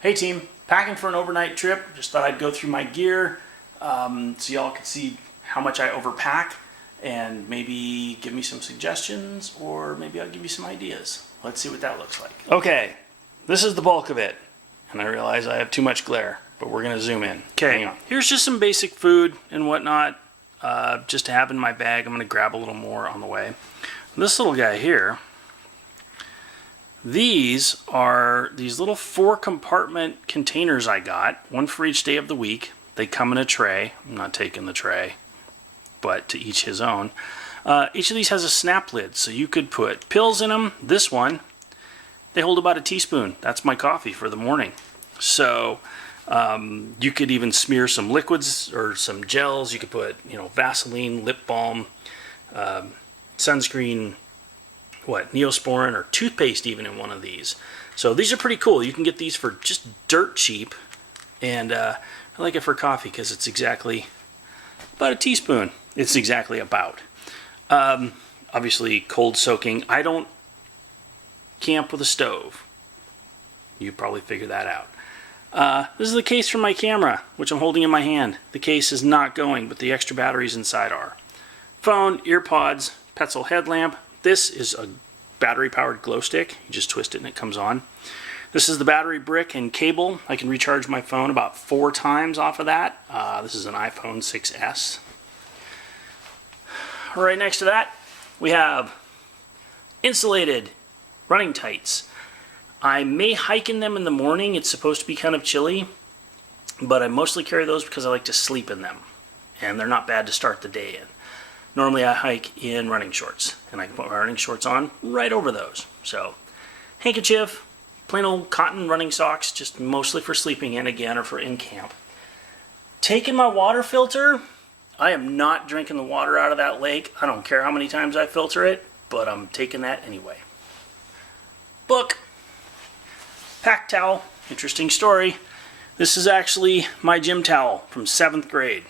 Hey team, packing for an overnight trip. Just thought I'd go through my gear so y'all could see how much I overpack and maybe give me some suggestions, or maybe I'll give you some ideas. Let's see what that looks like. Okay, this is the bulk of it. And I realize I have too much glare, but we're gonna zoom in. Okay, here's just some basic food and whatnot just to have in my bag. I'm gonna grab a little more on the way. This little guy here, these are these little 4-compartment containers I got, one for each day of the week. They come in a tray. I'm not taking the tray, but to each his own. Each of these has a snap lid, so you could put pills in them. This one, they hold about a teaspoon. That's my coffee for the morning. So you could even smear some liquids or some gels. You could put, Vaseline, lip balm, sunscreen, Neosporin or toothpaste even in one of these. So these are pretty cool. You can get these for just dirt cheap, and I like it for coffee because it's exactly about a teaspoon. It's exactly about. Obviously cold soaking. I don't camp with a stove. You probably figured that out. This is the case for my camera, which I'm holding in my hand. The case is not going, but the extra batteries inside are. Phone, ear pods, Petzl headlamp. This is a battery-powered glow stick. You just twist it and it comes on. This is the battery brick and cable. I can recharge my phone about 4 times off of that. This is an iPhone 6S. Right next to that, we have insulated running tights. I may hike in them in the morning. It's supposed to be kind of chilly, but I mostly carry those because I like to sleep in them, and they're not bad to start the day in. Normally I hike in running shorts, and I can put my running shorts on right over those. So, handkerchief, plain old cotton running socks, just mostly for sleeping in again or for in camp. Taking my water filter. I am not drinking the water out of that lake. I don't care how many times I filter it, but I'm taking that anyway. Book. Pack towel. Interesting story. This is actually my gym towel from 7th grade,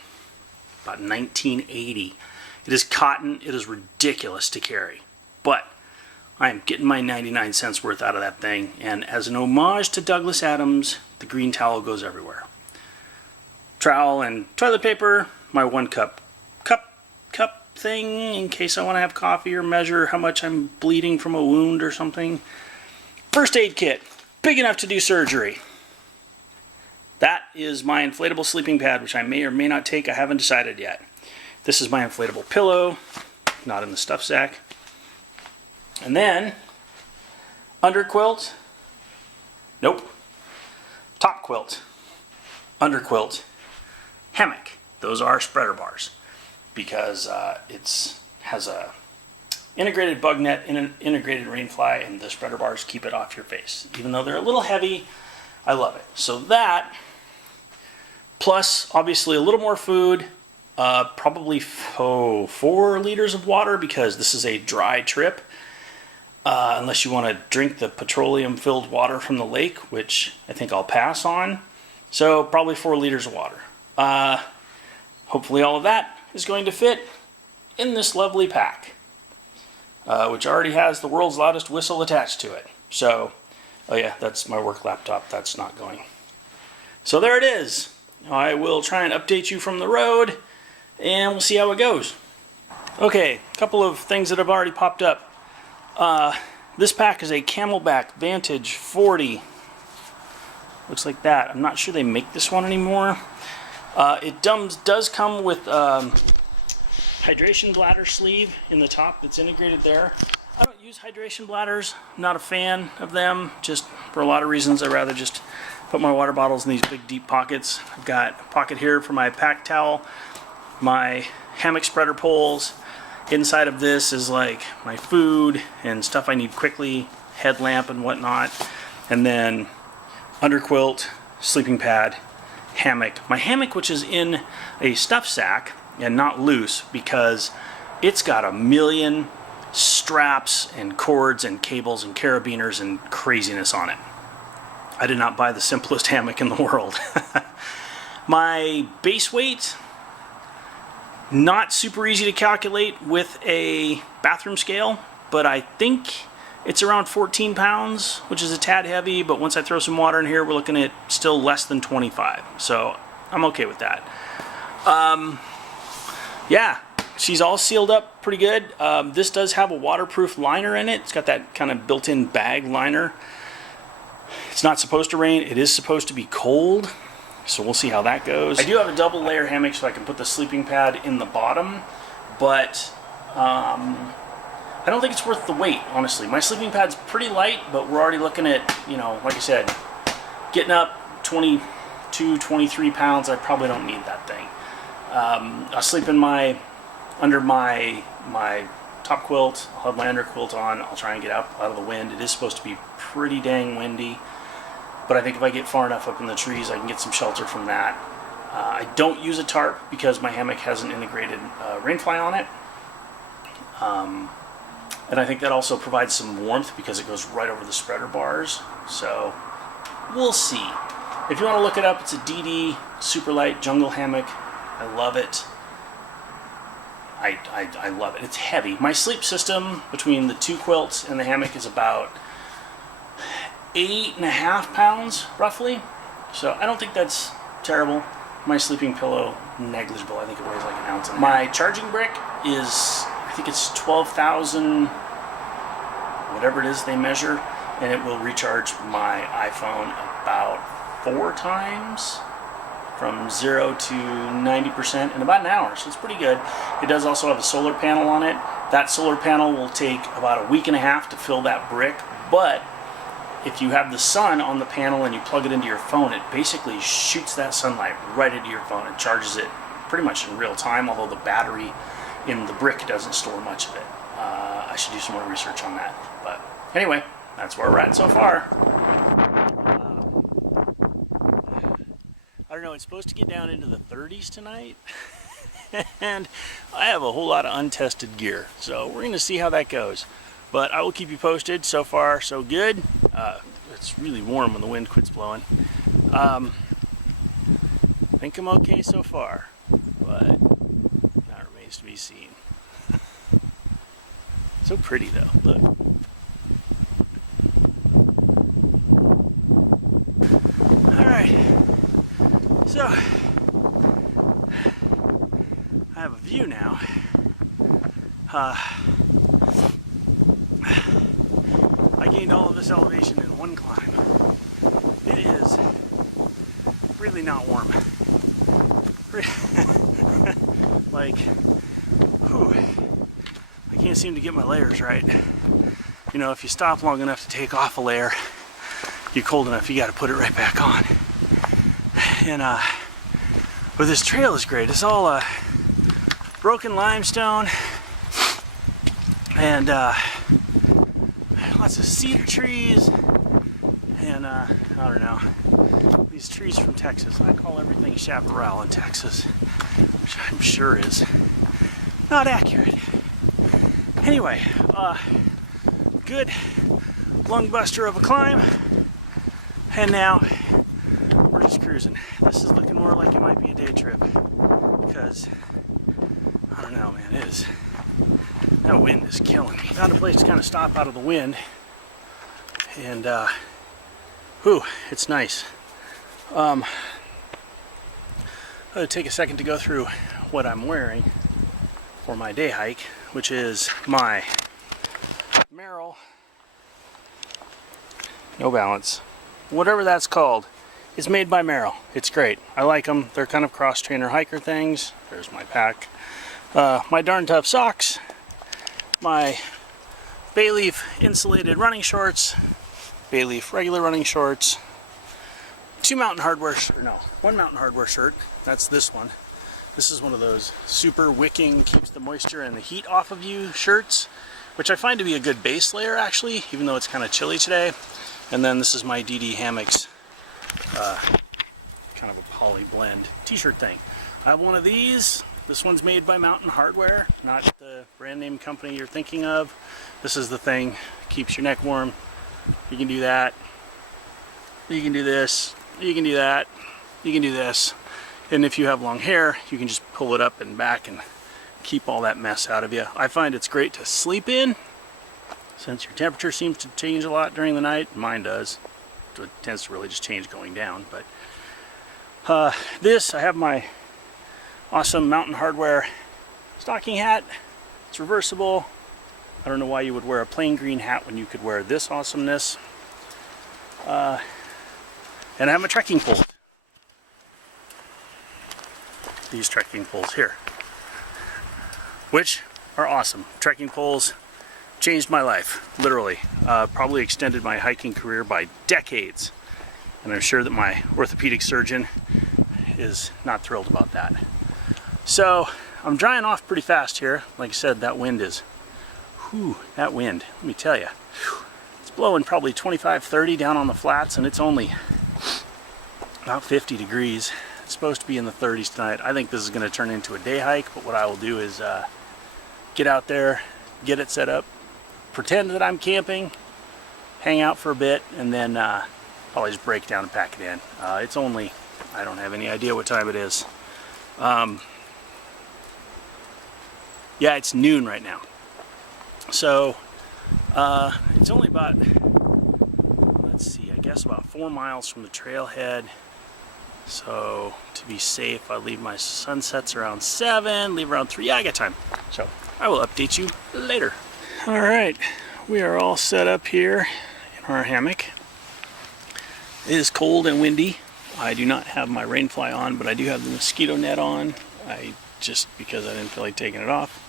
about 1980. It is cotton. It is ridiculous to carry, but I am getting my 99 cents worth out of that thing, and as an homage to Douglas Adams, the green towel goes everywhere. Trowel and toilet paper, my 1-cup cup thing in case I want to have coffee or measure how much I'm bleeding from a wound or something. First aid kit, big enough to do surgery. That is my inflatable sleeping pad, which I may or may not take. I haven't decided yet. This is my inflatable pillow, not in the stuff sack. And then, under quilt, nope, top quilt, under quilt, hammock. Those are spreader bars because it has a integrated bug net and an integrated rainfly, and the spreader bars keep it off your face. Even though they're a little heavy, I love it. So that, plus obviously a little more food, probably 4 liters of water because this is a dry trip. Unless you want to drink the petroleum-filled water from the lake, which I think I'll pass on. So probably 4 liters of water. Hopefully all of that is going to fit in this lovely pack, which already has the world's loudest whistle attached to it. So, oh yeah, that's my work laptop. That's not going. So there it is. I will try and update you from the road, and we'll see how it goes. Okay, a couple of things that have already popped up. This pack is a Camelback Vantage 40. Looks like that. I'm not sure they make this one anymore. It does come with hydration bladder sleeve in the top that's integrated there. I don't use hydration bladders. I'm not a fan of them, just for a lot of reasons. I'd rather just put my water bottles in these big deep pockets. I've got a pocket here for my pack towel, my hammock spreader poles. Inside of this is like my food and stuff I need quickly, headlamp and whatnot, and then under quilt, sleeping pad, hammock. My hammock, which is in a stuff sack and not loose because it's got a million straps and cords and cables and carabiners and craziness on it. I did not buy the simplest hammock in the world. My base weight, not super easy to calculate with a bathroom scale, but I think It's around 14 pounds, which is a tad heavy, but once I throw some water in here, we're looking at still less than 25. So I'm okay with that. Yeah, she's all sealed up pretty good. This does have a waterproof liner in it. It's got that kind of built-in bag liner. It's not supposed to rain. It is supposed to be cold, so we'll see how that goes. I do have a double layer hammock so I can put the sleeping pad in the bottom, but I don't think it's worth the weight, honestly. My sleeping pad's pretty light, but we're already looking at, you know, like I said, getting up 22, 23 pounds. I probably don't need that thing. I'll sleep in under my top quilt. I'll have my under quilt on. I'll try and get out of the wind. It is supposed to be pretty dang windy, but I think if I get far enough up in the trees, I can get some shelter from that. I don't use a tarp because my hammock has an integrated rainfly on it. And I think that also provides some warmth because it goes right over the spreader bars. So we'll see. If you want to look it up, it's a DD super light jungle hammock. I love it. I love it. It's heavy. My sleep system between the two quilts and the hammock is about 8.5 pounds, roughly. So I don't think that's terrible. My sleeping pillow, negligible. I think it weighs like an ounce. My charging brick is, I think it's 12,000, whatever it is they measure, and it will recharge my iPhone about 4 times from 0 to 90% in about an hour, so it's pretty good. It does also have a solar panel on it. That solar panel will take about a week and a half to fill that brick, but if you have the sun on the panel and you plug it into your phone, it basically shoots that sunlight right into your phone and charges it pretty much in real time, although the battery in the brick doesn't store much of it. I should do some more research on that. But anyway, that's where we're at so far. I don't know, it's supposed to get down into the 30s tonight. And I have a whole lot of untested gear. So we're going to see how that goes. But I will keep you posted. So far, so good. It's really warm when the wind quits blowing. I think I'm okay so far. But that remains to be seen. So pretty though, look. Alright, so I have a view now. I gained all of this elevation in one climb. It is really not warm. Like, whew. I can't seem to get my layers right. You know, if you stop long enough to take off a layer, you're cold enough, you got to put it right back on. And but this trail is great. It's all broken limestone and lots of cedar trees and I don't know, these trees from Texas. I call everything chaparral in Texas, which I'm sure is not accurate. Anyway, good lung buster of a climb, and now we're just cruising. This is looking more like it might be a day trip because I don't know, man. That wind is killing me. Found a place to kind of stop out of the wind, and whew, it's nice. I'll take a second to go through what I'm wearing for my day hike, which is my Merrill No Balance, whatever that's called. It's made by Merrill. It's great. I like them. They're kind of cross-trainer hiker things. There's my pack. My Darn Tough socks. My Bayleaf insulated running shorts. Bayleaf regular running shorts. One Mountain Hardwear shirt. That's this one. This is one of those super wicking, keeps the moisture and the heat off of you shirts, which I find to be a good base layer actually, even though it's kind of chilly today. And then this is my DD Hammocks kind of a poly blend t-shirt thing. I have one of these. This one's made by Mountain Hardwear, not the brand name company you're thinking of. This is the thing, keeps your neck warm. You can do that. You can do this. You can do that. You can do this. And if you have long hair, you can just pull it up and back and keep all that mess out of you. I find it's great to sleep in. since your temperature seems to change a lot during the night. Mine does. It tends to really just change going down. But this, I have my awesome Mountain Hardwear stocking hat. It's reversible. I don't know why you would wear a plain green hat when you could wear this awesomeness. And I have my trekking pole. These trekking poles here, which are awesome. Trekking poles changed my life, literally. Probably extended my hiking career by decades. And I'm sure that my orthopedic surgeon is not thrilled about that. So I'm drying off pretty fast here. Like I said, that wind is, that wind, let me tell you. It's blowing probably 25, 30 down on the flats, and it's only about 50 degrees. It's supposed to be in the 30s tonight. I think this is going to turn into a day hike, but what I will do is get out there, get it set up, pretend that I'm camping, hang out for a bit, and then probably just break down and pack it in. It's only, I don't have any idea what time it is. Yeah, it's noon right now. So it's only about, let's see, I guess about 4 miles from the trailhead. So to be safe, I leave my sunsets around 7, leave around 3. Yeah, I got time. So I will update you later. All right, we are all set up here in our hammock. It is cold and windy. I do not have my rainfly on, but I do have the mosquito net on. Just because I didn't feel like taking it off.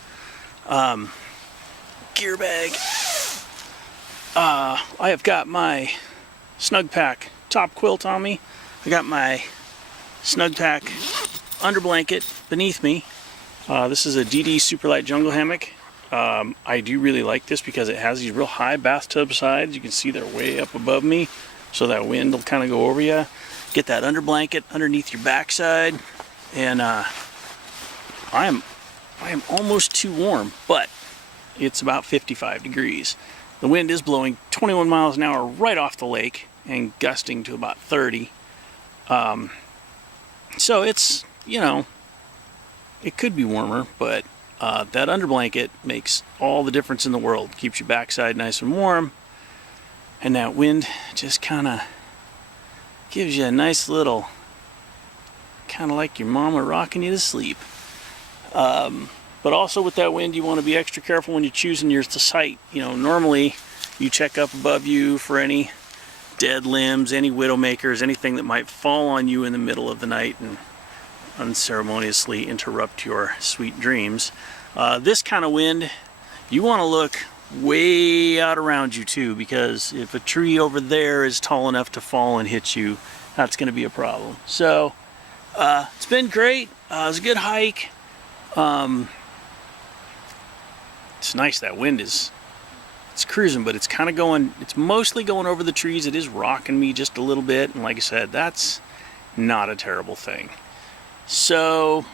Gear bag. I have got my Snug Pack top quilt on me. I got my Snug Pack under blanket beneath me. This is a DD Superlight Jungle Hammock. I do really like this because it has these real high bathtub sides. You can see they're way up above me, so that wind will kind of go over you. Get that under blanket underneath your backside, and I am almost too warm, but it's about 55 degrees. The wind is blowing 21 miles an hour right off the lake and gusting to about 30. So it's, you know, it could be warmer, but that under blanket makes all the difference in the world. Keeps your backside nice and warm, and that wind just kind of gives you a nice little, kind of like your mama rocking you to sleep. But also with that wind, you want to be extra careful when you're choosing your site. You know, normally you check up above you for any dead limbs, any widowmakers, anything that might fall on you in the middle of the night and unceremoniously interrupt your sweet dreams. This kind of wind, you want to look way out around you too, because if a tree over there is tall enough to fall and hit you, that's going to be a problem. So it's been great. It was a good hike. It's nice. That wind it's cruising, but it's kind of going, it's mostly going over the trees. It is rocking me just a little bit, and like I said, that's not a terrible thing. So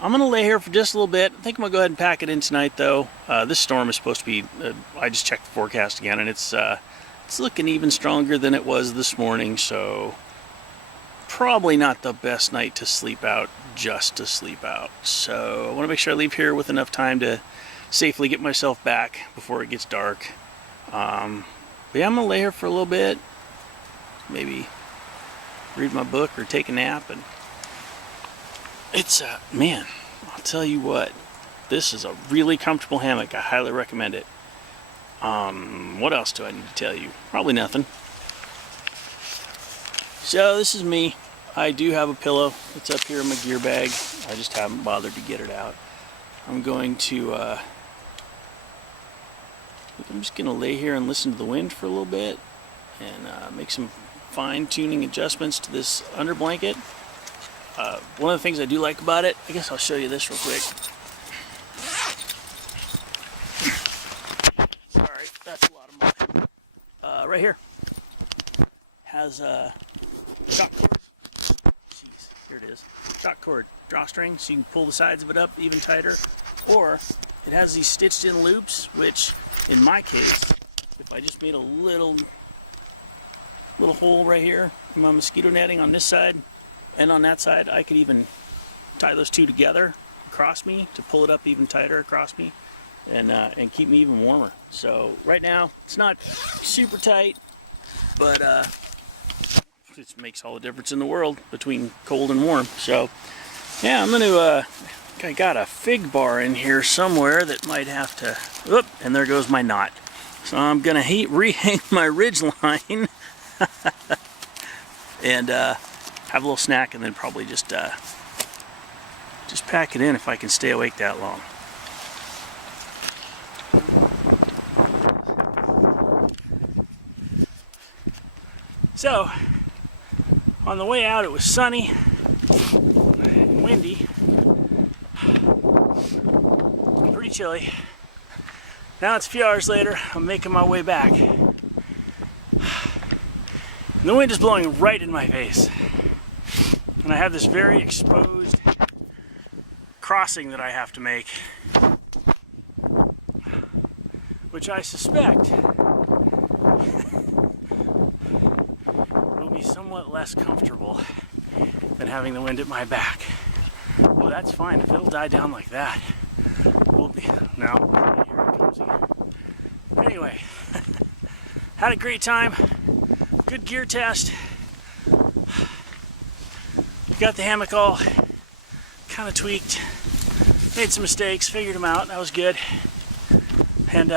I'm gonna lay here for just a little bit. I think I'm gonna go ahead and pack it in tonight, though. This storm is supposed to be, I just checked the forecast again, and it's looking even stronger than it was this morning, so probably not the best night to sleep out, just to sleep out. So I want to make sure I leave here with enough time to safely get myself back before it gets dark. But yeah, I'm gonna lay here for a little bit, maybe read my book or take a nap, and it's man, I'll tell you what, this is a really comfortable hammock. I highly recommend it. What else do I need to tell you? Probably nothing. So this is me. I do have a pillow. It's up here in my gear bag. I just haven't bothered to get it out. I'm just gonna lay here and listen to the wind for a little bit and make some fine-tuning adjustments to this under blanket. One of the things I do like about it, I guess I'll show you this real quick. Sorry, that's a lot of motion. Right here has shock cord. Jeez, here it is. Shock cord drawstring, so you can pull the sides of it up even tighter, or it has these stitched in loops, which in my case, if I just made a little hole right here in my mosquito netting on this side and on that side, I could even tie those two together across me to pull it up even tighter across me. and keep me even warmer. So right now it's not super tight, but it makes all the difference in the world between cold and warm. So yeah, I'm gonna I got a fig bar in here somewhere that might have to, oop, and there goes my knot. So I'm gonna rehang my ridge line and have a little snack, and then probably just pack it in if I can stay awake that long. So on the way out it was sunny and windy, pretty chilly. Now it's a few hours later, I'm making my way back. And the wind is blowing right in my face. And I have this very exposed crossing that I have to make, which I suspect will be somewhat less comfortable than having the wind at my back. Well, that's fine. If it'll die down like that, we'll be... No, here it comes again. Anyway, had a great time. Good gear test. Got the hammock all kind of tweaked. Made some mistakes, figured them out. That was good. And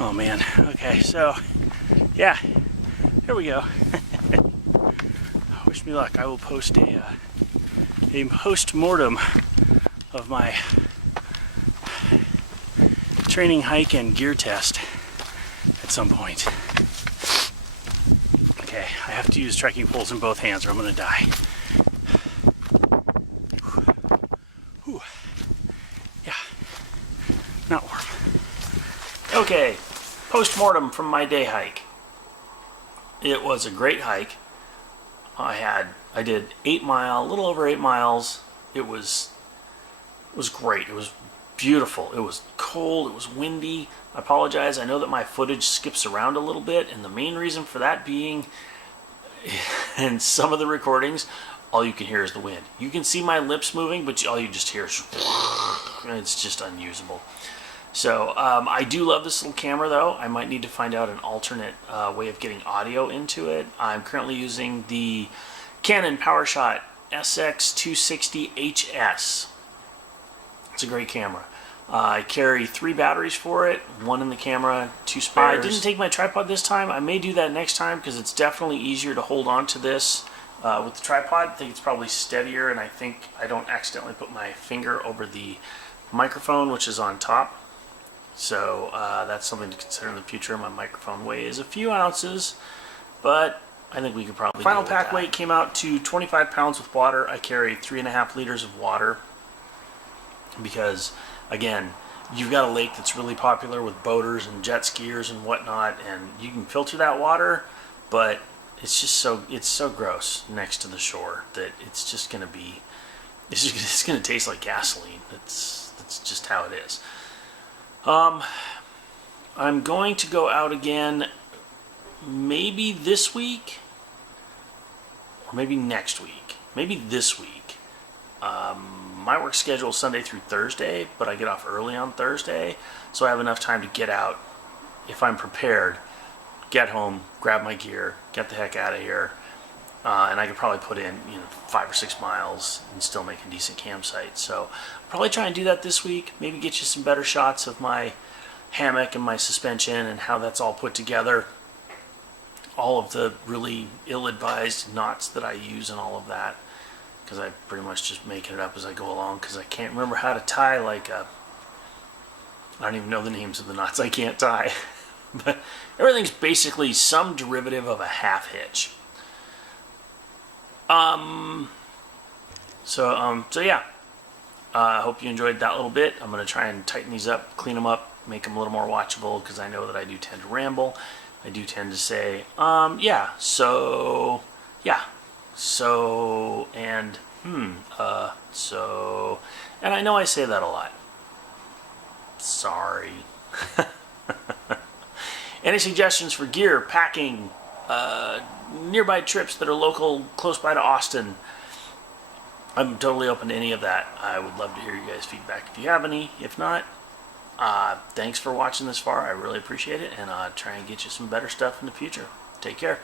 oh man. Okay, so yeah, here we go. Wish me luck. I will post a post-mortem of my training, hike, and gear test at some point. Okay, I have to use trekking poles in both hands or I'm gonna die. Whew. Yeah, not warm. Okay, post-mortem from my day hike. It was a great hike. I did 8 miles, a little over 8 miles. It was great. It was beautiful. It was cold. It was windy. I apologize. I know that my footage skips around a little bit, and the main reason for that being, in some of the recordings, all you can hear is the wind. You can see my lips moving, but all you just hear is, it's just unusable. So I do love this little camera, though. I might need to find out an alternate way of getting audio into it. I'm currently using the Canon PowerShot SX260HS. It's a great camera. I carry 3 batteries for it, 1 in the camera, 2 spares. I didn't take my tripod this time. I may do that next time because it's definitely easier to hold on to this with the tripod. I think it's probably steadier, and I think I don't accidentally put my finger over the microphone, which is on top. So that's something to consider in the future. My microphone weighs a few ounces, but I think we could probably Final pack weight came out to 25 pounds with water. I carry 3.5 liters of water because, again, you've got a lake that's really popular with boaters and jet skiers and whatnot, and you can filter that water, but it's just so gross next to the shore that it's just going to be, it's going to taste like gasoline. That's just how it is. I'm going to go out again maybe this week or maybe next week. Maybe this week. My work schedule is Sunday through Thursday, but I get off early on Thursday, so I have enough time to get out if I'm prepared, get home, grab my gear, get the heck out of here, and I could probably put in 5 or 6 miles and still make a decent campsite. So I'll probably try and do that this week. Maybe get you some better shots of my hammock and my suspension and how that's all put together. All of the really ill-advised knots that I use and all of that, because I pretty much just making it up as I go along because I can't remember how to tie I don't even know the names of the knots I can't tie. But everything's basically some derivative of a half hitch. So yeah. I hope you enjoyed that little bit. I'm going to try and tighten these up, clean them up, make them a little more watchable because I know that I do tend to ramble. I do tend to say, yeah, so, yeah, so, and, so, and I know I say that a lot. Sorry. Any suggestions for gear, packing, nearby trips that are local, close by to Austin? I'm totally open to any of that. I would love to hear you guys' feedback if you have any. If not, thanks for watching this far. I really appreciate it, and try and get you some better stuff in the future. Take care.